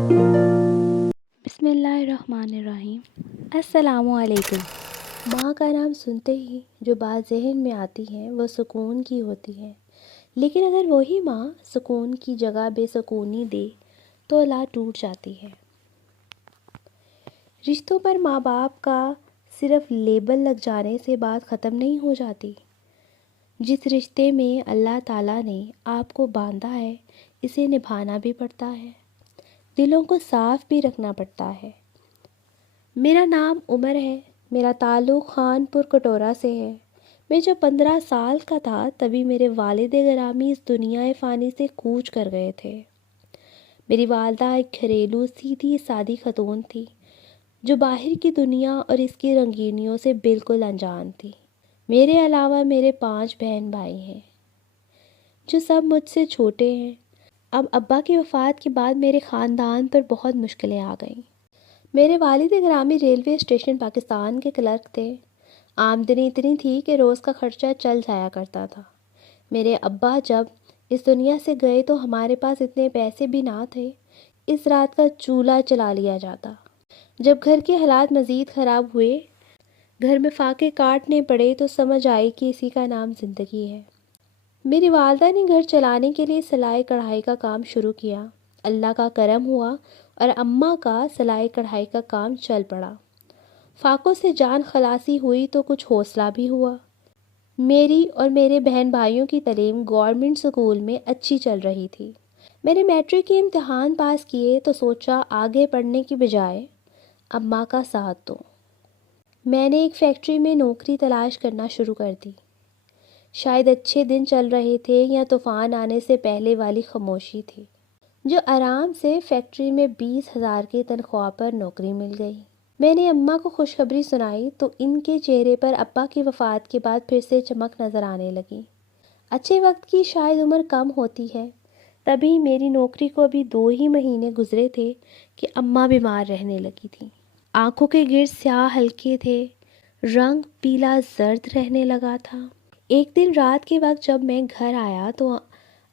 بسم اللہ الرحمن الرحیم۔ السلام علیکم۔ ماں کا نام سنتے ہی جو بات ذہن میں آتی ہے وہ سکون کی ہوتی ہے، لیکن اگر وہی ماں سکون کی جگہ بے سکونی دے تو اولاد ٹوٹ جاتی ہے۔ رشتوں پر ماں باپ کا صرف لیبل لگ جانے سے بات ختم نہیں ہو جاتی۔ جس رشتے میں اللہ تعالیٰ نے آپ کو باندھا ہے اسے نبھانا بھی پڑتا ہے، دلوں کو صاف بھی رکھنا پڑتا ہے۔ میرا نام عمر ہے، میرا تعلق خان پور کٹورہ سے ہے۔ میں جب 15 سال کا تھا تبھی میرے والد گرامی اس دنیا فانی سے کوچ کر گئے تھے۔ میری والدہ ایک گھریلو سیدھی سادی خاتون تھی جو باہر کی دنیا اور اس کی رنگینیوں سے بالکل انجان تھی۔ میرے علاوہ میرے 5 بہن بھائی ہیں جو سب مجھ سے چھوٹے ہیں۔ اب ابا کی وفات کے بعد میرے خاندان پر بہت مشکلیں آ گئیں۔ میرے والد گرامی ریلوے اسٹیشن پاکستان کے کلرک تھے۔ آمدنی اتنی تھی کہ روز کا خرچہ چل جایا کرتا تھا۔ میرے ابا جب اس دنیا سے گئے تو ہمارے پاس اتنے پیسے بھی نہ تھے، اس رات کا چولہا چلا لیا جاتا۔ جب گھر کے حالات مزید خراب ہوئے، گھر میں فاقے کاٹنے پڑے تو سمجھ آئی کہ اسی کا نام زندگی ہے۔ میری والدہ نے گھر چلانے کے لیے سلائی کڑھائی کا کام شروع کیا۔ اللہ کا کرم ہوا اور اماں کا سلائی کڑھائی کا کام چل پڑا۔ فاقوں سے جان خلاصی ہوئی تو کچھ حوصلہ بھی ہوا۔ میری اور میرے بہن بھائیوں کی تعلیم گورنمنٹ اسکول میں اچھی چل رہی تھی۔ میں نے میٹرک کے امتحان پاس کیے تو سوچا آگے پڑھنے کی بجائے اماں کا ساتھ دوں۔ میں نے ایک فیکٹری میں نوکری تلاش کرنا شروع کر دی۔ شاید اچھے دن چل رہے تھے یا طوفان آنے سے پہلے والی خاموشی تھی، جو آرام سے فیکٹری میں 20,000 کی تنخواہ پر نوکری مل گئی۔ میں نے اماں کو خوشخبری سنائی تو ان کے چہرے پر ابا کی وفات کے بعد پھر سے چمک نظر آنے لگی۔ اچھے وقت کی شاید عمر کم ہوتی ہے، تبھی میری نوکری کو ابھی 2 ہی مہینے گزرے تھے کہ اماں بیمار رہنے لگی تھیں۔ آنکھوں کے گرد سیاہ ہلکے تھے، رنگ پیلا زرد رہنے لگا تھا۔ ایک دن رات کے وقت جب میں گھر آیا تو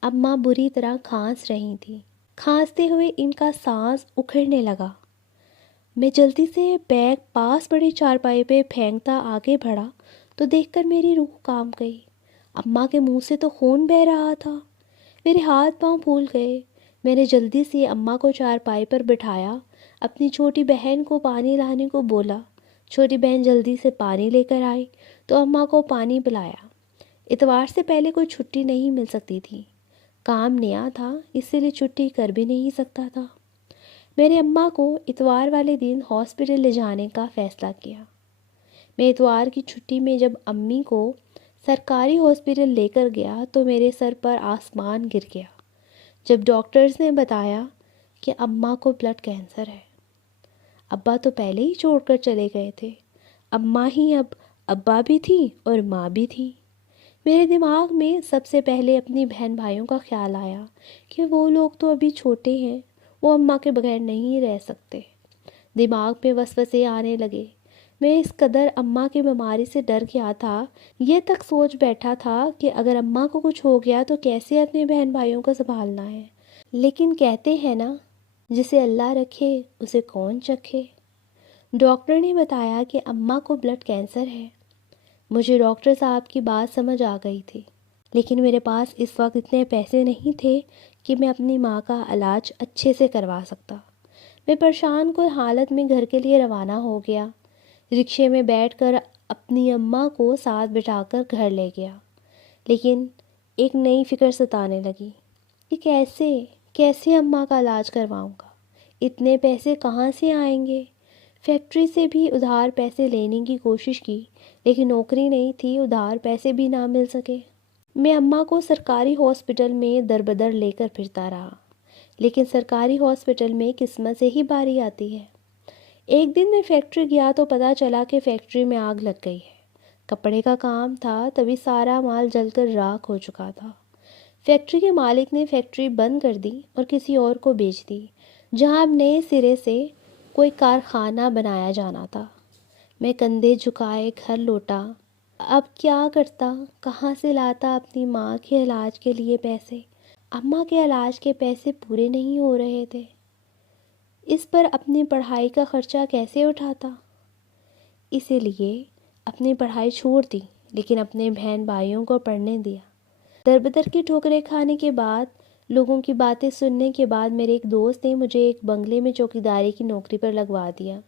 اماں بری طرح کھانس رہی تھیں۔ کھانستے ہوئے ان کا سانس اکھڑنے لگا۔ میں جلدی سے بیگ پاس پڑی چارپائی پہ پھینکتا آگے بڑھا تو دیکھ کر میری روح کانپ گئی۔ اماں کے منہ سے تو خون بہہ رہا تھا۔ میرے ہاتھ پاؤں پھول گئے۔ میں نے جلدی سے اماں کو چارپائی پر بٹھایا، اپنی چھوٹی بہن کو پانی لانے کو بولا۔ چھوٹی بہن جلدی سے پانی لے کر آئی تو اماں کو پانی پلایا۔ اتوار سے پہلے کوئی چھٹی نہیں مل سکتی تھی۔ کام نیا تھا، اسی لیے چھٹی کر بھی نہیں سکتا تھا۔ میں نے اماں کو اتوار والے دن ہاسپٹل لے جانے کا فیصلہ کیا۔ میں اتوار کی چھٹی میں جب امی کو سرکاری ہاسپٹل لے کر گیا تو میرے سر پر آسمان گر گیا جب ڈاکٹرز نے بتایا کہ اماں کو بلڈ کینسر ہے۔ ابا تو پہلے ہی چھوڑ کر چلے گئے تھے، اماں ہی اب ابا بھی تھی اور ماں بھی تھی۔ میرے دماغ میں سب سے پہلے اپنی بہن بھائیوں کا خیال آیا کہ وہ لوگ تو ابھی چھوٹے ہیں، وہ اماں کے بغیر نہیں رہ سکتے۔ دماغ میں وسوسے آنے لگے۔ میں اس قدر اماں کی بیماری سے ڈر گیا تھا، یہ تک سوچ بیٹھا تھا کہ اگر اماں کو کچھ ہو گیا تو کیسے اپنے بہن بھائیوں کو سنبھالنا ہے۔ لیکن کہتے ہیں نا، جسے اللہ رکھے اسے کون چکھے۔ ڈاکٹر نے بتایا کہ اماں کو بلڈ کینسر ہے۔ مجھے ڈاکٹر صاحب کی بات سمجھ آ گئی تھی، لیکن میرے پاس اس وقت اتنے پیسے نہیں تھے کہ میں اپنی ماں کا علاج اچھے سے کروا سکتا۔ میں پریشان کن حالت میں گھر کے لیے روانہ ہو گیا۔ رکشے میں بیٹھ کر اپنی اماں کو ساتھ بٹھا کر گھر لے گیا، لیکن ایک نئی فکر ستانے لگی کہ کیسے اماں کا علاج کرواؤں گا، اتنے پیسے کہاں سے آئیں گے۔ فیکٹری سے بھی ادھار پیسے لینے کی کوشش کی، لیکن نوکری نہیں تھی، ادھار پیسے بھی نہ مل سکے۔ میں اماں کو سرکاری ہاسپٹل میں در بدر لے کر پھرتا رہا، لیکن سرکاری ہاسپٹل میں قسمت سے ہی باری آتی ہے۔ ایک دن میں فیکٹری گیا تو پتہ چلا کہ فیکٹری میں آگ لگ گئی ہے۔ کپڑے کا کام تھا، تبھی سارا مال جل کر راکھ ہو چکا تھا۔ فیکٹری کے مالک نے فیکٹری بند کر دی اور کسی اور کو بیچ دی، جہاں اب نئے سرے سے کوئی کارخانہ بنایا جانا تھا۔ میں کندھے جھکائے گھر لوٹا۔ اب کیا کرتا، کہاں سے لاتا اپنی ماں کے علاج کے لیے پیسے؟ اماں کے علاج کے پیسے پورے نہیں ہو رہے تھے۔ اس پر اپنی پڑھائی کا خرچہ کیسے اٹھاتا؟ اسی لیے اپنی پڑھائی چھوڑ دی، لیکن اپنے بہن بھائیوں کو پڑھنے دیا۔ در بدر کی ٹھوکریں کھانے کے بعد، لوگوں کی باتیں سننے کے بعد، میرے ایک دوست نے مجھے ایک بنگلے میں چوکیداری کی نوکری پر لگوا دیا۔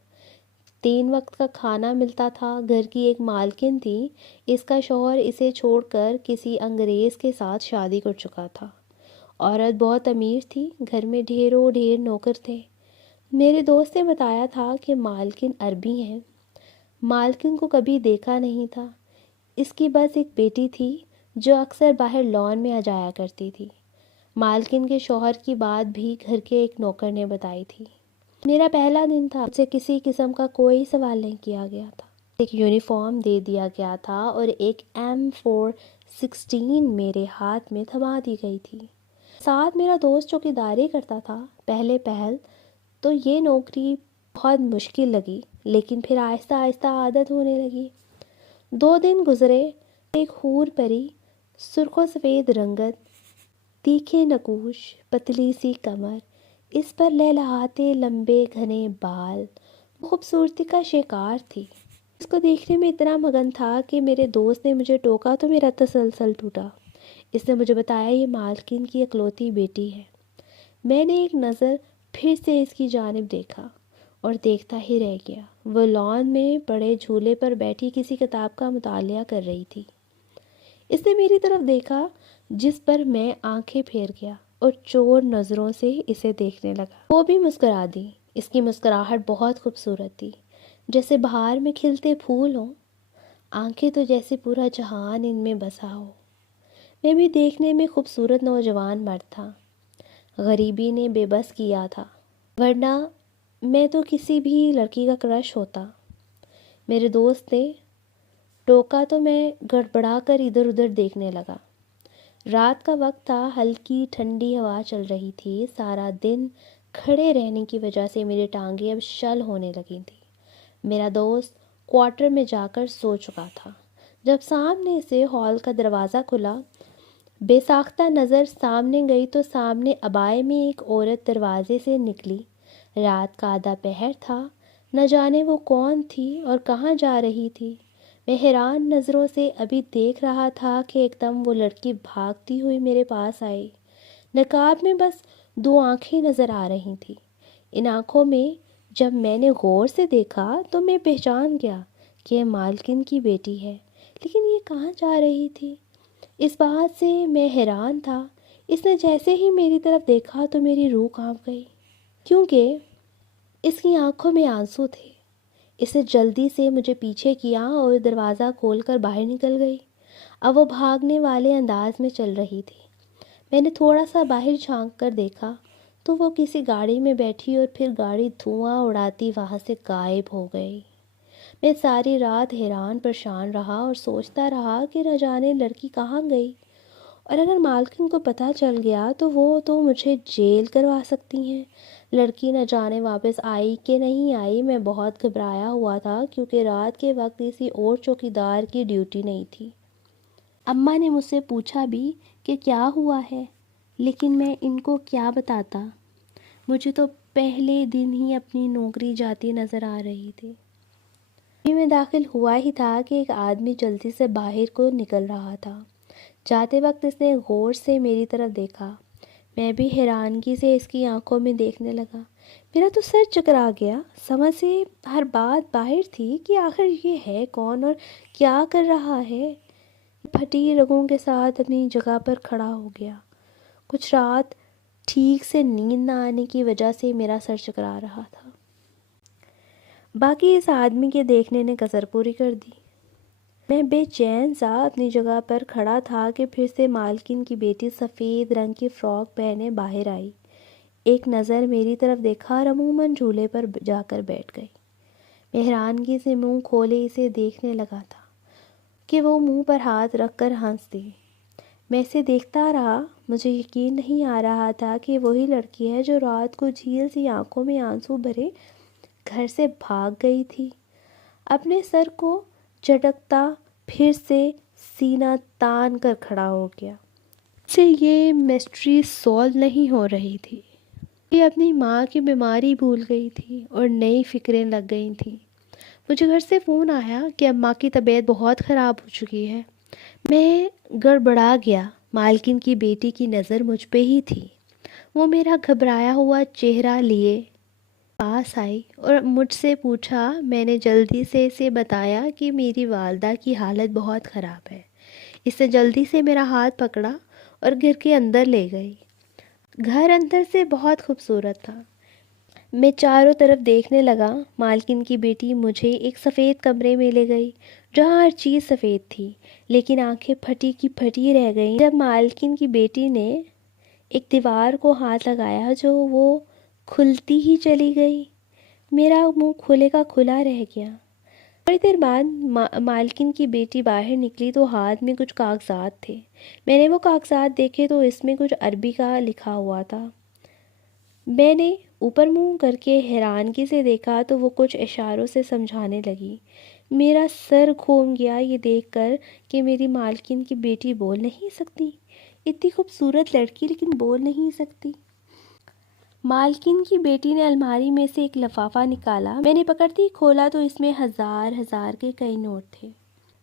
3 وقت کا کھانا ملتا تھا۔ گھر کی ایک مالکن تھی، اس کا شوہر اسے چھوڑ کر کسی انگریز کے ساتھ شادی کر چکا تھا۔ عورت بہت امیر تھی، گھر میں ڈھیروں ڈھیر نوکر تھے۔ میرے دوست نے بتایا تھا کہ مالکن عربی ہیں۔ مالکن کو کبھی دیکھا نہیں تھا۔ اس کی بس ایک بیٹی تھی جو اکثر باہر لان میں آ جایا کرتی تھی۔ مالکن کے شوہر کی بات بھی گھر کے ایک نوکر نے بتائی تھی۔ میرا پہلا دن تھا، مجھ سے کسی قسم کا کوئی سوال نہیں کیا گیا تھا۔ ایک یونیفارم دے دیا گیا تھا اور ایک M416 میرے ہاتھ میں تھما دی گئی تھی۔ ساتھ میرا دوست چوکیداری کرتا تھا۔ پہلے پہل تو یہ نوکری بہت مشکل لگی، لیکن پھر آہستہ آہستہ عادت ہونے لگی۔ 2 دن گزرے۔ ایک حور پری، سرخ و سفید رنگت، تیکھے نقوش، پتلی سی کمر، اس پر لہلہاتے لمبے گھنے بال، خوبصورتی کا شکار تھی۔ اس کو دیکھنے میں اتنا مگن تھا کہ میرے دوست نے مجھے ٹوکا تو میرا تسلسل ٹوٹا۔ اس نے مجھے بتایا یہ مالکن کی اکلوتی بیٹی ہے۔ میں نے ایک نظر پھر سے اس کی جانب دیکھا اور دیکھتا ہی رہ گیا۔ وہ لان میں پڑے جھولے پر بیٹھی کسی کتاب کا مطالعہ کر رہی تھی۔ اس نے میری طرف دیکھا، جس پر میں آنکھیں پھیر گیا اور چور نظروں سے اسے دیکھنے لگا۔ وہ بھی مسکرا دی۔ اس کی مسکراہٹ بہت خوبصورت تھی، جیسے بہار میں کھلتے پھول ہوں۔ آنکھیں تو جیسے پورا جہان ان میں بسا ہو۔ میں بھی دیکھنے میں خوبصورت نوجوان مرد تھا۔ غریبی نے بے بس کیا تھا، ورنہ میں تو کسی بھی لڑکی کا کرش ہوتا۔ میرے دوست نے ٹوکا تو میں گڑبڑا کر ادھر ادھر دیکھنے لگا۔ رات کا وقت تھا، ہلکی ٹھنڈی ہوا چل رہی تھی۔ سارا دن کھڑے رہنے کی وجہ سے میری ٹانگیں اب شل ہونے لگی تھیں۔ میرا دوست کوارٹر میں جا کر سو چکا تھا۔ جب سامنے سے ہال کا دروازہ کھلا، بے ساختہ نظر سامنے گئی تو سامنے عبائے میں ایک عورت دروازے سے نکلی۔ رات کا آدھا پہر تھا، نہ جانے وہ کون تھی اور کہاں جا رہی تھی۔ میں حیران نظروں سے ابھی دیکھ رہا تھا کہ ایک دم وہ لڑکی بھاگتی ہوئی میرے پاس آئی۔ نقاب میں بس 2 آنکھیں نظر آ رہی تھیں۔ ان آنکھوں میں جب میں نے غور سے دیکھا تو میں پہچان گیا کہ یہ مالکن کی بیٹی ہے، لیکن یہ کہاں جا رہی تھی؟ اس بات سے میں حیران تھا۔ اس نے جیسے ہی میری طرف دیکھا تو میری روح کانپ گئی، کیونکہ اس کی آنکھوں میں آنسو تھے۔ اس نے جلدی سے مجھے پیچھے کیا اور دروازہ کھول کر باہر نکل گئی۔ اب وہ بھاگنے والے انداز میں چل رہی تھی۔ میں نے تھوڑا سا باہر جھانک کر دیکھا تو وہ کسی گاڑی میں بیٹھی اور پھر گاڑی دھواں اڑاتی وہاں سے غائب ہو گئی۔ میں ساری رات حیران پریشان رہا اور سوچتا رہا کہ نہ جانے لڑکی کہاں گئی، اور اگر مالکن کو پتہ چل گیا تو وہ تو مجھے جیل کروا سکتی ہیں۔ لڑکی نہ جانے واپس آئی کہ نہیں آئی۔ میں بہت گھبرایا ہوا تھا، کیونکہ رات کے وقت کسی اور چوکیدار کی ڈیوٹی نہیں تھی۔ اماں نے مجھ سے پوچھا بھی کہ کیا ہوا ہے، لیکن میں ان کو کیا بتاتا؟ مجھے تو پہلے دن ہی اپنی نوکری جاتی نظر آ رہی تھی۔ میں داخل ہوا ہی تھا کہ ایک آدمی جلدی سے باہر کو نکل رہا تھا۔ جاتے وقت اس نے غور سے میری طرف دیکھا۔ میں بھی حیرانگی سے اس کی آنکھوں میں دیکھنے لگا۔ میرا تو سر چکرا گیا۔ سمجھ سے ہر بات باہر تھی کہ آخر یہ ہے کون اور کیا کر رہا ہے۔ پھٹی رگوں کے ساتھ اپنی جگہ پر کھڑا ہو گیا۔ کچھ رات ٹھیک سے نیند نہ آنے کی وجہ سے میرا سر چکرا رہا تھا۔ باقی اس آدمی کے دیکھنے نے کسر پوری کر دی۔ میں بے چین سا اپنی جگہ پر کھڑا تھا کہ پھر سے مالکن کی بیٹی سفید رنگ کی فراک پہنے باہر آئی۔ ایک نظر میری طرف دیکھا اور عموماً جھولے پر جا کر بیٹھ گئی۔ میں حیرانگی سے منہ کھولے اسے دیکھنے لگا تھا کہ وہ منہ پر ہاتھ رکھ کر ہنس دی۔ میں اسے دیکھتا رہا۔ مجھے یقین نہیں آ رہا تھا کہ وہی لڑکی ہے جو رات کو جھیل سی آنکھوں میں آنسو بھرے گھر سے بھاگ گئی تھی۔ اپنے سر کو جھٹکتا پھر سے سینہ تان کر کھڑا ہو گیا۔ سے یہ مسٹری سولو نہیں ہو رہی تھی۔ یہ اپنی ماں کی بیماری بھول گئی تھی اور نئی فکریں لگ گئی تھیں۔ مجھے گھر سے فون آیا کہ اب ماں کی طبیعت بہت خراب ہو چکی ہے۔ میں گڑبڑا گیا۔ مالکن کی بیٹی کی نظر مجھ پہ ہی تھی۔ وہ میرا گھبرایا ہوا چہرہ لیے پاس آئی اور مجھ سے پوچھا۔ میں نے جلدی سے اسے بتایا کہ میری والدہ کی حالت بہت خراب ہے۔ اس نے جلدی سے میرا ہاتھ پکڑا اور گھر کے اندر لے گئی۔ گھر اندر سے بہت خوبصورت تھا۔ میں چاروں طرف دیکھنے لگا۔ مالکن کی بیٹی مجھے ایک سفید کمرے میں لے گئی جہاں ہر چیز سفید تھی، لیکن آنکھیں پھٹی کی پھٹی رہ گئیں جب مالکن کی بیٹی نے ایک دیوار کو ہاتھ لگایا جو وہ کھلتی ہی چلی گئی۔ میرا منہ کھلے کا کھلا رہ گیا۔ تھوڑی دیر بعد مالکن کی بیٹی باہر نکلی تو ہاتھ میں کچھ کاغذات تھے۔ میں نے وہ کاغذات دیکھے تو اس میں کچھ عربی کا لکھا ہوا تھا۔ میں نے اوپر منہ کر کے حیرانگی سے دیکھا تو وہ کچھ اشاروں سے سمجھانے لگی۔ میرا سر گھوم گیا یہ دیکھ کر کہ میری مالکن کی بیٹی بول نہیں سکتی۔ اتنی خوبصورت لڑکی لیکن بول نہیں سکتی۔ مالکن کی بیٹی نے الماری میں سے ایک لفافہ نکالا۔ میں نے پکڑتے ہی کھولا تو اس میں ہزار کے کئی نوٹ تھے۔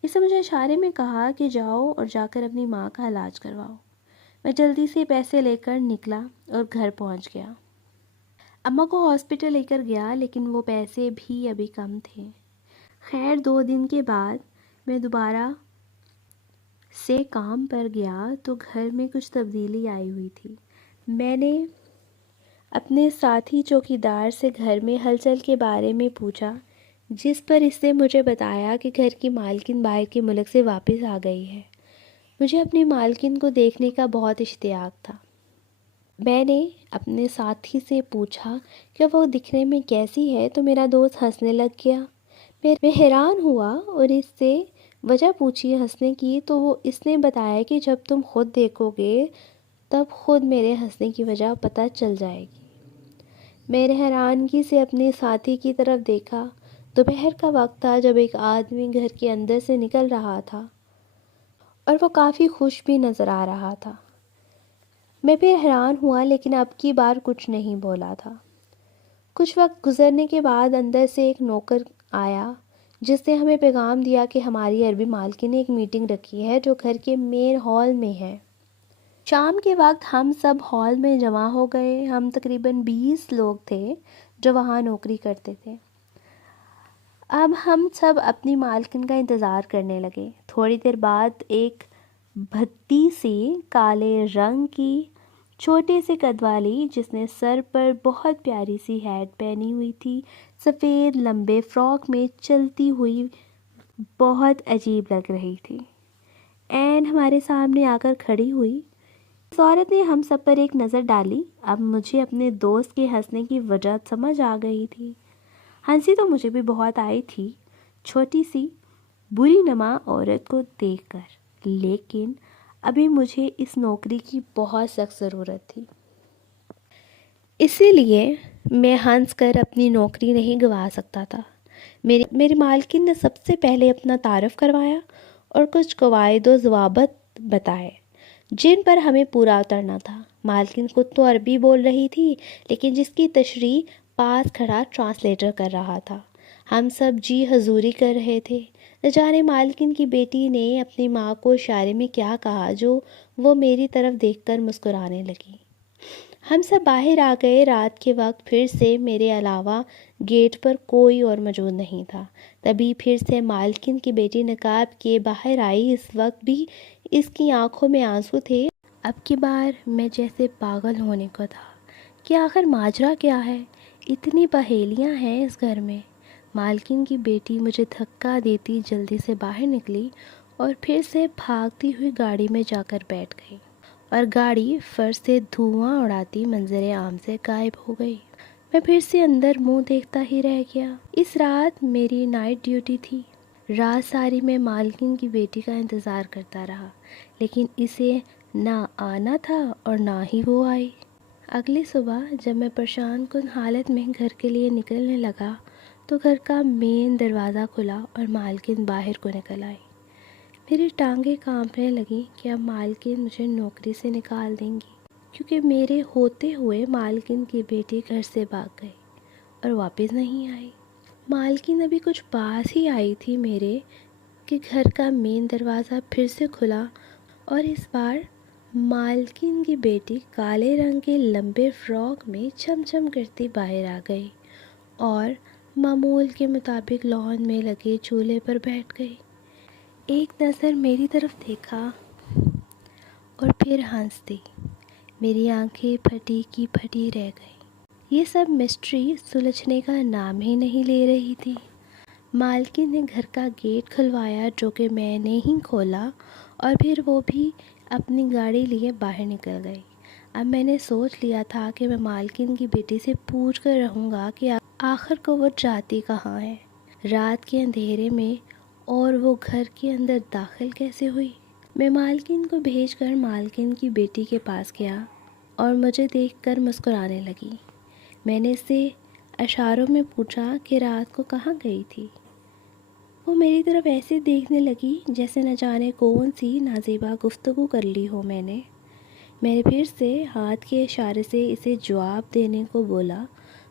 اس نے مجھے اشارے میں کہا کہ جاؤ اور جا کر اپنی ماں کا علاج کرواؤ۔ میں جلدی سے پیسے لے کر نکلا اور گھر پہنچ گیا۔ اماں کو ہاسپٹل لے کر گیا لیکن وہ پیسے بھی ابھی کم تھے۔ خیر 2 دن کے بعد میں دوبارہ سے کام پر گیا تو گھر میں کچھ تبدیلی آئی ہوئی تھی۔ میں نے اپنے ساتھی چوکیدار سے گھر میں ہلچل کے بارے میں پوچھا، جس پر اس نے مجھے بتایا کہ گھر کی مالکن باہر کے ملک سے واپس آ گئی ہے۔ مجھے اپنی مالکن کو دیکھنے کا بہت اشتیاق تھا۔ میں نے اپنے ساتھی سے پوچھا کہ وہ دکھنے میں کیسی ہے تو میرا دوست ہنسنے لگ گیا۔ میں حیران ہوا اور اس سے وجہ پوچھی ہنسنے کی تو اس نے بتایا کہ جب تم خود دیکھو گے تب خود میرے ہنسنے کی وجہ پتہ چل جائے گی۔ میں نے حیرانگی سے اپنے ساتھی کی طرف دیکھا۔ دوپہر کا وقت تھا جب ایک آدمی گھر کے اندر سے نکل رہا تھا اور وہ کافی خوش بھی نظر آ رہا تھا۔ میں پھر حیران ہوا لیکن اب کی بار کچھ نہیں بولا تھا۔ کچھ وقت گزرنے کے بعد اندر سے ایک نوکر آیا جس نے ہمیں پیغام دیا کہ ہماری عربی مالکن نے ایک میٹنگ رکھی ہے جو گھر کے مین ہال میں ہے۔ شام کے وقت ہم سب ہال میں جمع ہو گئے۔ ہم تقریباً 20 لوگ تھے جو وہاں نوکری کرتے تھے۔ اب ہم سب اپنی مالکن کا انتظار کرنے لگے۔ تھوڑی دیر بعد ایک بھدی سی کالے رنگ کی چھوٹے سے قد والی، جس نے سر پر بہت پیاری سی ہیٹ پہنی ہوئی تھی، سفید لمبے فراک میں چلتی ہوئی بہت عجیب لگ رہی تھی، عین ہمارے سامنے آ کر کھڑی ہوئی۔ اس عورت نے ہم سب پر ایک نظر ڈالی۔ اب مجھے اپنے دوست کے ہنسنے کی وجہ سمجھ آ گئی تھی۔ ہنسی تو مجھے بھی بہت آئی تھی چھوٹی سی بری نما عورت کو دیکھ کر، لیکن ابھی مجھے اس نوکری کی بہت سخت ضرورت تھی، اسی لیے میں ہنس کر اپنی نوکری نہیں گنوا سکتا تھا۔ میری مالکن نے سب سے پہلے اپنا تعارف کروایا اور کچھ قواعد و ضوابط بتائے جن پر ہمیں پورا اترنا تھا۔ مالکن خود تو عربی بول رہی تھی لیکن جس کی تشریح پاس کھڑا ٹرانسلیٹر کر رہا تھا۔ ہم سب جی حضوری کر رہے تھے۔ نہ جانے مالکن کی بیٹی نے اپنی ماں کو اشارے میں کیا کہا جو وہ میری طرف دیکھ کر مسکرانے لگی۔ ہم سب باہر آ گئے۔ رات کے وقت پھر سے میرے علاوہ گیٹ پر کوئی اور موجود نہیں تھا۔ تبھی پھر سے مالکن کی بیٹی نقاب کیے باہر آئی۔ اس وقت بھی اس کی آنکھوں میں آنسو تھے۔ اب کی بار میں جیسے پاگل ہونے کو تھا کہ آخر ماجرا کیا ہے، اتنی پہیلیاں ہیں اس گھر میں۔ مالکن کی بیٹی مجھے دھکا دیتی جلدی سے باہر نکلی اور پھر سے بھاگتی ہوئی گاڑی میں جا کر بیٹھ گئی اور گاڑی فرش سے دھواں اڑاتی منظر عام سے غائب ہو گئی۔ میں پھر سے اندر منہ دیکھتا ہی رہ گیا۔ اس رات میری نائٹ ڈیوٹی تھی۔ رات ساری میں مالکن کی بیٹی کا انتظار کرتا رہا لیکن اسے نہ آنا تھا اور نہ ہی وہ آئی۔ اگلی صبح جب میں پریشان کن حالت میں گھر کے لیے نکلنے لگا تو گھر کا مین دروازہ کھلا اور مالکن باہر کو نکل آئی۔ میری ٹانگیں کانپنے لگیں کہ اب مالکن مجھے نوکری سے نکال دیں گی کیونکہ میرے ہوتے ہوئے مالکن کی بیٹی گھر سے بھاگ گئی اور واپس نہیں آئی۔ مالکن ابھی کچھ پاس ہی آئی تھی میرے کہ گھر کا مین دروازہ پھر سے کھلا اور اس بار مالکن کی بیٹی کالے رنگ کے لمبے فراک میں چھم چھم کرتی باہر آ گئی اور معمول کے مطابق لان میں لگے چولہے پر بیٹھ گئی۔ ایک نظر میری طرف دیکھا اور پھر ہنس دی۔ میری آنکھیں پھٹی کی پھٹی رہ گئی۔ یہ سب مسٹری سلجھنے کا نام ہی نہیں لے رہی تھی۔ مالکن نے گھر کا گیٹ کھلوایا جو کہ میں نے ہی کھولا اور پھر وہ بھی اپنی گاڑی لیے باہر نکل گئی۔ اب میں نے سوچ لیا تھا کہ میں مالکن کی بیٹی سے پوچھ کر رہوں گا کہ آخر کو وہ جاتی کہاں ہے، رات کے اندھیرے میں، اور وہ گھر کے اندر داخل کیسے ہوئی۔ میں مالکن کو بھیج کر مالکن کی بیٹی کے پاس گیا اور مجھے دیکھ کر مسکرانے لگی۔ میں نے اس سے اشاروں میں پوچھا کہ رات کو کہاں گئی تھی۔ وہ میری طرف ایسے دیکھنے لگی جیسے نہ جانے کون سی نازیبا گفتگو کر لی ہو میں نے پھر سے ہاتھ کے اشارے سے اسے جواب دینے کو بولا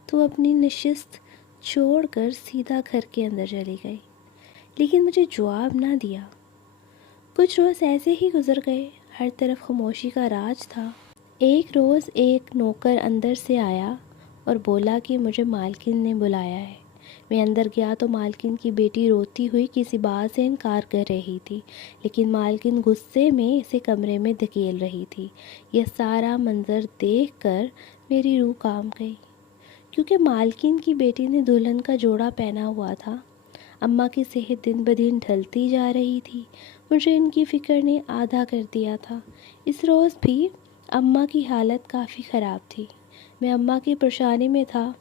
تو اپنی نشست چھوڑ کر سیدھا گھر کے اندر چلی گئی، لیکن مجھے جواب نہ دیا۔ کچھ روز ایسے ہی گزر گئے، ہر طرف خاموشی کا راج تھا۔ ایک روز ایک نوکر اندر سے آیا اور بولا کہ مجھے مالکن نے بلایا ہے۔ میں اندر گیا تو مالکن کی بیٹی روتی ہوئی کسی بات سے انکار کر رہی تھی، لیکن مالکن غصے میں اسے کمرے میں دھکیل رہی تھی۔ یہ سارا منظر دیکھ کر میری روح کانپ گئی، کیونکہ مالکن کی بیٹی نے دلہن کا جوڑا پہنا ہوا تھا۔ اماں کی صحت دن بدن ڈھلتی جا رہی تھی، مجھے ان کی فکر نے آدھا کر دیا تھا۔ اس روز بھی اماں کی حالت کافی خراب تھی۔ میں اماں کی پریشانی میں تھا۔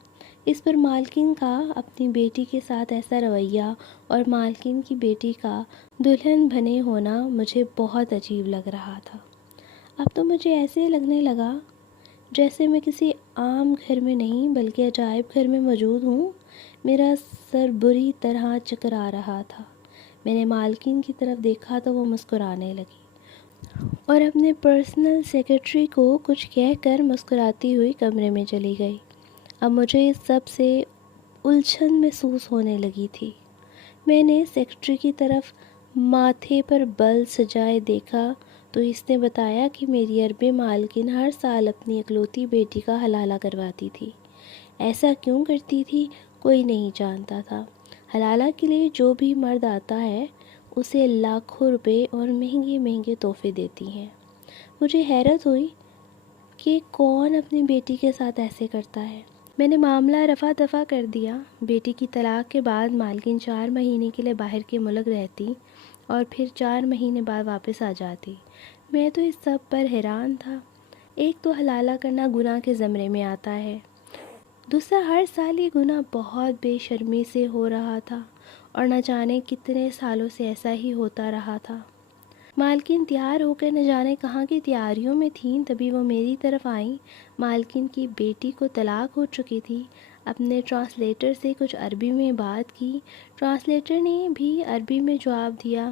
اس پر مالکن کا اپنی بیٹی کے ساتھ ایسا رویہ اور مالکن کی بیٹی کا دلہن بنے ہونا مجھے بہت عجیب لگ رہا تھا۔ اب تو مجھے ایسے لگنے لگا جیسے میں کسی عام گھر میں نہیں بلکہ عجائب گھر میں موجود ہوں۔ میرا سر بری طرح چکرا رہا تھا۔ میں نے مالکن کی طرف دیکھا تو وہ مسکرانے لگی اور اپنے پرسنل سیکرٹری کو کچھ کہہ کر مسکراتی ہوئی کمرے میں چلی گئی۔ اب مجھے اس سب سے الجھن محسوس ہونے لگی تھی۔ میں نے سیکرٹری کی طرف ماتھے پر بل سجائے دیکھا تو اس نے بتایا کہ میری عربی مالکن ہر سال اپنی اکلوتی بیٹی کا حلالہ کرواتی تھی۔ ایسا کیوں کرتی تھی کوئی نہیں جانتا تھا۔ حلالہ کے لیے جو بھی مرد آتا ہے اسے لاکھوں روپے اور مہنگے مہنگے تحفے دیتی ہیں۔ مجھے حیرت ہوئی کہ کون اپنی بیٹی کے ساتھ ایسے کرتا ہے۔ میں نے معاملہ رفع دفع کر دیا۔ بیٹی کی طلاق کے بعد مالکن 4 مہینے کے لیے باہر کے ملک رہتی اور پھر 4 مہینے بعد واپس آ جاتی۔ میں تو اس سب پر حیران تھا۔ ایک تو حلالہ کرنا گناہ کے زمرے میں آتا ہے، دوسرا ہر سال یہ گناہ بہت بے شرمی سے ہو رہا تھا اور نہ جانے کتنے سالوں سے ایسا ہی ہوتا رہا تھا۔ مالکن تیار ہو کر نہ جانے کہاں کی تیاریوں میں تھیں، تبھی وہ میری طرف آئیں۔ مالکن کی بیٹی کو طلاق ہو چکی تھی۔ اپنے ٹرانسلیٹر سے کچھ عربی میں بات کی، ٹرانسلیٹر نے بھی عربی میں جواب دیا۔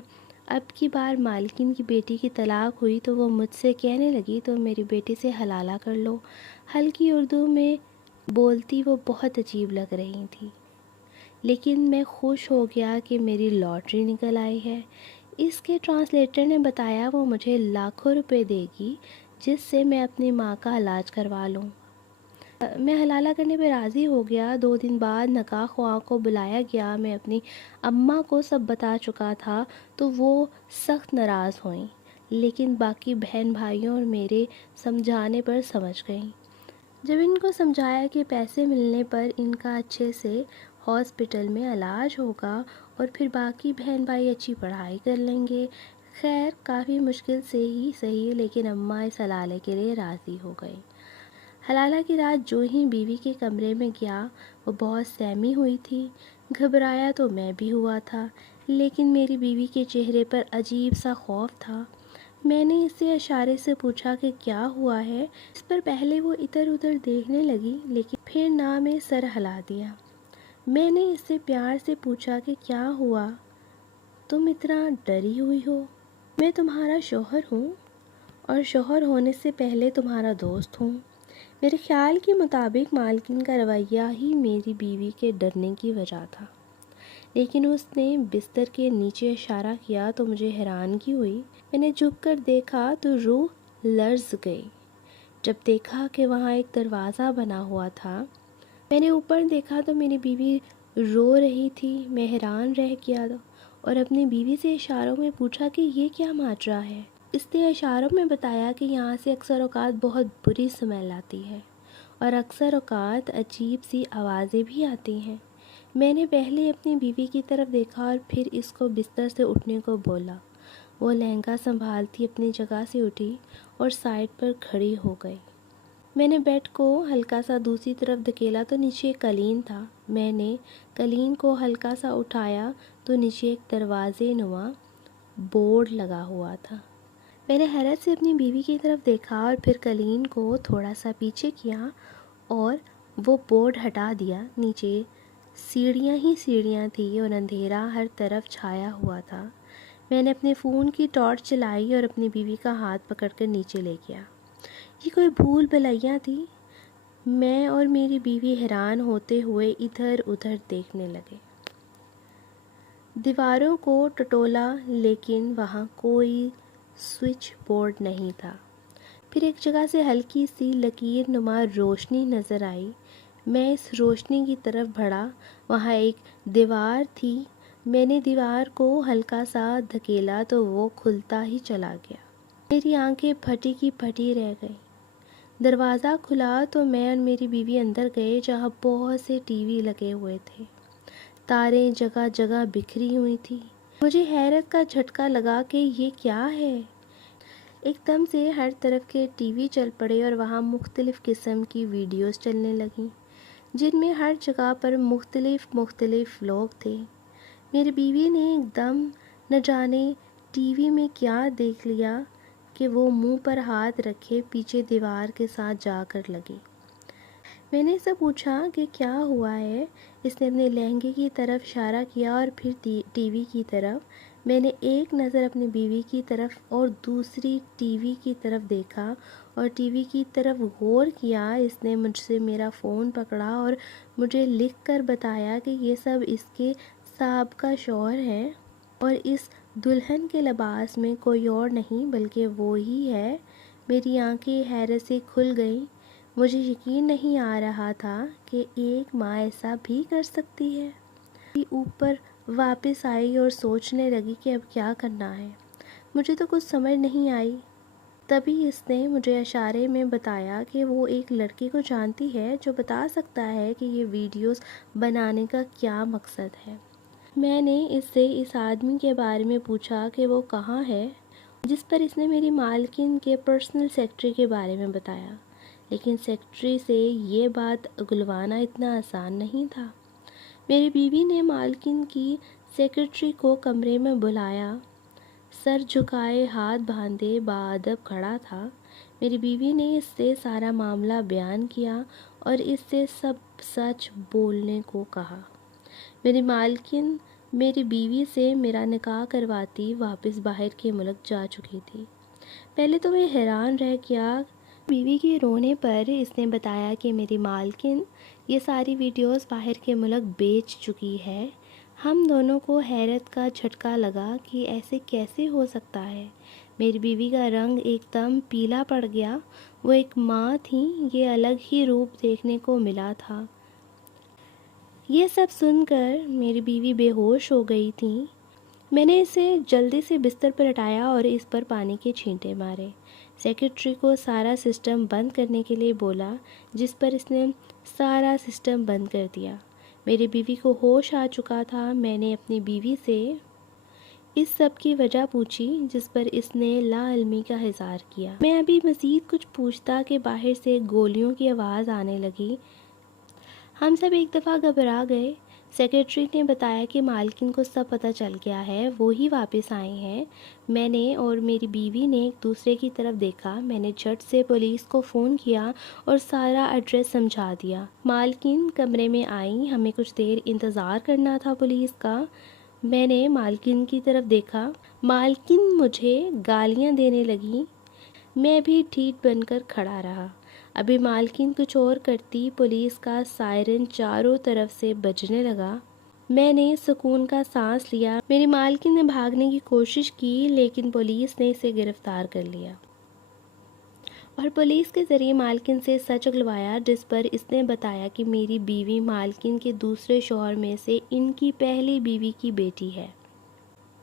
اب کی بار مالکن کی بیٹی کی طلاق ہوئی تو وہ مجھ سے کہنے لگی تو میری بیٹی سے حلالہ کر لو۔ ہلکی اردو میں بولتی وہ بہت عجیب لگ رہی تھی، لیکن میں خوش ہو گیا کہ میری لاٹری نکل آئی ہے۔ اس کے ٹرانسلیٹر نے بتایا وہ مجھے لاکھوں روپے دے گی جس سے میں اپنی ماں کا علاج کروا لوں۔ میں حلالہ کرنے پہ راضی ہو گیا۔ 2 دن بعد نکاح خواہاں کو بلایا گیا۔ میں اپنی اماں کو سب بتا چکا تھا تو وہ سخت ناراض ہوئیں، لیکن باقی بہن بھائیوں اور میرے سمجھانے پر سمجھ گئیں۔ جب ان کو سمجھایا کہ پیسے ملنے پر ان کا اچھے سے ہاسپٹل میں علاج ہوگا اور پھر باقی بہن بھائی اچھی پڑھائی کر لیں گے، خیر کافی مشکل سے ہی صحیح لیکن اماں اس حلالے کے لیے راضی ہو گئی۔ حلالہ کی رات جو ہی بیوی کے کمرے میں گیا وہ بہت سہمی ہوئی تھی۔ گھبرایا تو میں بھی ہوا تھا، لیکن میری بیوی کے چہرے پر عجیب سا خوف تھا۔ میں نے اس سے اشارے سے پوچھا کہ کیا ہوا ہے۔ اس پر پہلے وہ ادھر ادھر دیکھنے لگی لیکن پھر نہ میں سر ہلا دیا۔ میں نے اس سے پیار سے پوچھا کہ کیا ہوا، تم اتنا ڈری ہوئی ہو؟ میں تمہارا شوہر ہوں اور شوہر ہونے سے پہلے تمہارا دوست ہوں۔ میرے خیال کے مطابق مالکن کا رویہ ہی میری بیوی کے ڈرنے کی وجہ تھا، لیکن اس نے بستر کے نیچے اشارہ کیا تو مجھے حیرانگی ہوئی۔ میں نے جھک کر دیکھا تو روح لرز گئی جب دیکھا کہ وہاں ایک دروازہ بنا ہوا تھا۔ میں نے اوپر دیکھا تو میری بیوی رو رہی تھی۔ میں حیران رہ گیا اور اپنی بیوی سے اشاروں میں پوچھا کہ یہ کیا ماجرا ہے۔ اس نے اشاروں میں بتایا کہ یہاں سے اکثر اوقات بہت بری سمیل آتی ہے اور اکثر اوقات عجیب سی آوازیں بھی آتی ہیں۔ میں نے پہلے اپنی بیوی کی طرف دیکھا اور پھر اس کو بستر سے اٹھنے کو بولا۔ وہ لہنگا سنبھالتی اپنی جگہ سے اٹھی اور سائڈ پر کھڑی ہو گئی۔ میں نے بیڈ کو ہلکا سا دوسری طرف دھکیلا تو نیچے ایک قالین تھا۔ میں نے قالین کو ہلکا سا اٹھایا تو نیچے ایک دروازے نما بورڈ لگا ہوا تھا۔ میں نے حیرت سے اپنی بیوی کی طرف دیکھا اور پھر قالین کو تھوڑا سا پیچھے کیا اور وہ بورڈ ہٹا دیا۔ نیچے سیڑھیاں ہی سیڑھیاں تھیں اور اندھیرا ہر طرف چھایا ہوا تھا۔ میں نے اپنے فون کی ٹارچ چلائی اور اپنی بیوی کا ہاتھ پکڑ کر نیچے لے گیا۔ یہ کوئی بھول بھلائیاں تھی۔ میں اور میری بیوی حیران ہوتے ہوئے ادھر ادھر دیکھنے لگے۔ دیواروں کو ٹٹولا لیکن وہاں کوئی سوئچ بورڈ نہیں تھا۔ پھر ایک جگہ سے ہلکی سی لکیر نما روشنی نظر آئی۔ میں اس روشنی کی طرف بڑھا۔ وہاں ایک دیوار تھی۔ میں نے دیوار کو ہلکا سا دھکیلا تو وہ کھلتا ہی چلا گیا۔ میری آنکھیں پھٹی کی پھٹی رہ گئیں۔ دروازہ کھلا تو میں اور میری بیوی اندر گئے جہاں بہت سے ٹی وی لگے ہوئے تھے۔ تاریں جگہ جگہ بکھری ہوئی تھی۔ مجھے حیرت کا جھٹکا لگا کہ یہ کیا ہے۔ ایک دم سے ہر طرف کے ٹی وی چل پڑے اور وہاں مختلف قسم کی ویڈیوز چلنے لگیں جن میں ہر جگہ پر مختلف لوگ تھے۔ میری بیوی نے ایک دم نہ جانے ٹی وی میں کیا دیکھ لیا کہ وہ منہ پر ہاتھ رکھے پیچھے دیوار کے ساتھ جا کر لگی۔ میں نے اسے پوچھا کہ کیا ہوا ہے۔ اس نے اپنے لہنگے کی طرف اشارہ کیا اور پھر ٹی وی کی طرف۔ میں نے ایک نظر اپنی بیوی کی طرف اور دوسری ٹی وی کی طرف دیکھا اور ٹی وی کی طرف غور کیا۔ اس نے مجھ سے میرا فون پکڑا اور مجھے لکھ کر بتایا کہ یہ سب اس کے سابقہ شوہر ہیں اور اس دلہن کے لباس میں کوئی اور نہیں بلکہ وہی ہے۔ میری آنکھیں حیرت سے کھل گئیں۔ مجھے یقین نہیں آ رہا تھا کہ ایک ماں ایسا بھی کر سکتی ہے۔ اوپر واپس آئی اور سوچنے لگی کہ اب کیا کرنا ہے۔ مجھے تو کچھ سمجھ نہیں آئی۔ تبھی اس نے مجھے اشارے میں بتایا کہ وہ ایک لڑکے کو جانتی ہے جو بتا سکتا ہے کہ یہ ویڈیوز بنانے کا کیا مقصد ہے۔ میں نے اس سے اس آدمی کے بارے میں پوچھا کہ وہ کہاں ہے، جس پر اس نے میری مالکن کے پرسنل سیکرٹری کے بارے میں بتایا، لیکن سیکرٹری سے یہ بات اگلوانا اتنا آسان نہیں تھا۔ میری بیوی نے مالکن کی سیکرٹری کو کمرے میں بلایا۔ سر جھکائے ہاتھ باندھے باادب کھڑا تھا۔ میری بیوی نے اس سے سارا معاملہ بیان کیا اور اس سے سب سچ بولنے کو کہا۔ میری مالکن میری بیوی سے میرا نکاح کرواتی واپس باہر کے ملک جا چکی تھی۔ پہلے تو میں حیران رہ گیا۔ بیوی کے رونے پر اس نے بتایا کہ میری مالکن یہ ساری ویڈیوز باہر کے ملک بیچ چکی ہے۔ ہم دونوں کو حیرت کا جھٹکا لگا کہ ایسے کیسے ہو سکتا ہے۔ میری بیوی کا رنگ ایک دم پیلا پڑ گیا۔ وہ ایک ماں تھیں، یہ الگ ہی روپ دیکھنے کو ملا تھا۔ یہ سب سن کر میری بیوی بے ہوش ہو گئی تھی۔ میں نے اسے جلدی سے بستر پر ہٹایا اور اس پر پانی کے چھینٹے مارے۔ سیکرٹری کو سارا سسٹم بند کرنے کے لیے بولا، جس پر اس نے سارا سسٹم بند کر دیا۔ میری بیوی کو ہوش آ چکا تھا۔ میں نے اپنی بیوی سے اس سب کی وجہ پوچھی، جس پر اس نے لا علمی کا اظہار کیا۔ میں ابھی مزید کچھ پوچھتا کہ باہر سے گولیوں کی آواز آنے لگی۔ ہم سب ایک دفعہ گھبرا گئے۔ سیکرٹری نے بتایا کہ مالکن کو سب پتہ چل گیا ہے، وہی واپس آئے ہیں۔ میں نے اور میری بیوی نے ایک دوسرے کی طرف دیکھا۔ میں نے جھٹ سے پولیس کو فون کیا اور سارا ایڈریس سمجھا دیا۔ مالکن کمرے میں آئی۔ ہمیں کچھ دیر انتظار کرنا تھا پولیس کا۔ میں نے مالکن کی طرف دیکھا۔ مالکن مجھے گالیاں دینے لگی۔ میں بھی ٹھیٹ بن کر کھڑا رہا۔ ابھی مالکن کچھ اور کرتی، پولیس کا سائرن چاروں طرف سے بجنے لگا۔ میں نے سکون کا سانس لیا۔ میری مالکن نے بھاگنے کی کوشش کی لیکن پولیس نے اسے گرفتار کر لیا اور پولیس کے ذریعے مالکن سے سچ اگلوایا، جس پر اس نے بتایا کہ میری بیوی مالکن کے دوسرے شوہر میں سے ان کی پہلی بیوی کی بیٹی ہے۔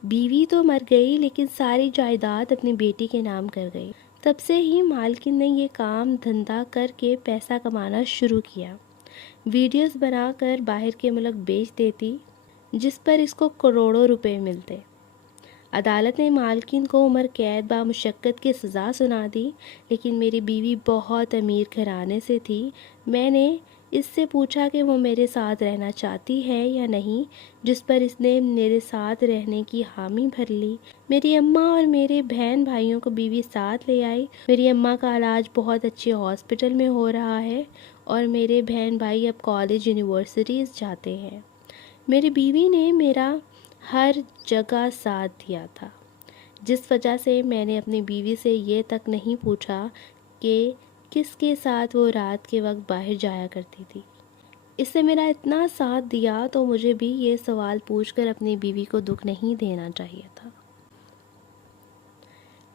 بیوی تو مر گئی لیکن ساری جائیداد اپنی بیٹی کے نام کر گئی۔ تب سے ہی مالکن نے یہ کام دھندا کر کے پیسہ کمانا شروع کیا۔ ویڈیوز بنا کر باہر کے ملک بیچ دیتی، جس پر اس کو کروڑوں روپے ملتے۔ عدالت نے مالکن کو عمر قید بامشقت کی سزا سنا دی، لیکن میری بیوی بہت امیر گھرانے سے تھی۔ میں نے اس سے پوچھا کہ وہ میرے ساتھ رہنا چاہتی ہے یا نہیں، جس پر اس نے میرے ساتھ رہنے کی حامی بھر لی۔ میری اماں اور میرے بہن بھائیوں کو بیوی ساتھ لے آئی۔ میری اماں کا علاج بہت اچھے ہاسپٹل میں ہو رہا ہے اور میرے بہن بھائی اب کالج یونیورسٹیز جاتے ہیں۔ میری بیوی نے میرا ہر جگہ ساتھ دیا تھا، جس وجہ سے میں نے اپنی بیوی سے یہ تک نہیں پوچھا کہ کس کے ساتھ وہ رات کے وقت باہر جایا کرتی تھی۔ اس نے میرا اتنا ساتھ دیا تو مجھے بھی یہ سوال پوچھ کر اپنی بیوی کو دکھ نہیں دینا چاہیے تھا۔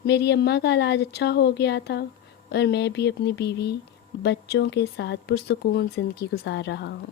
میری اماں کا علاج اچھا ہو گیا تھا اور میں بھی اپنی بیوی بچوں کے ساتھ پرسکون زندگی گزار رہا ہوں۔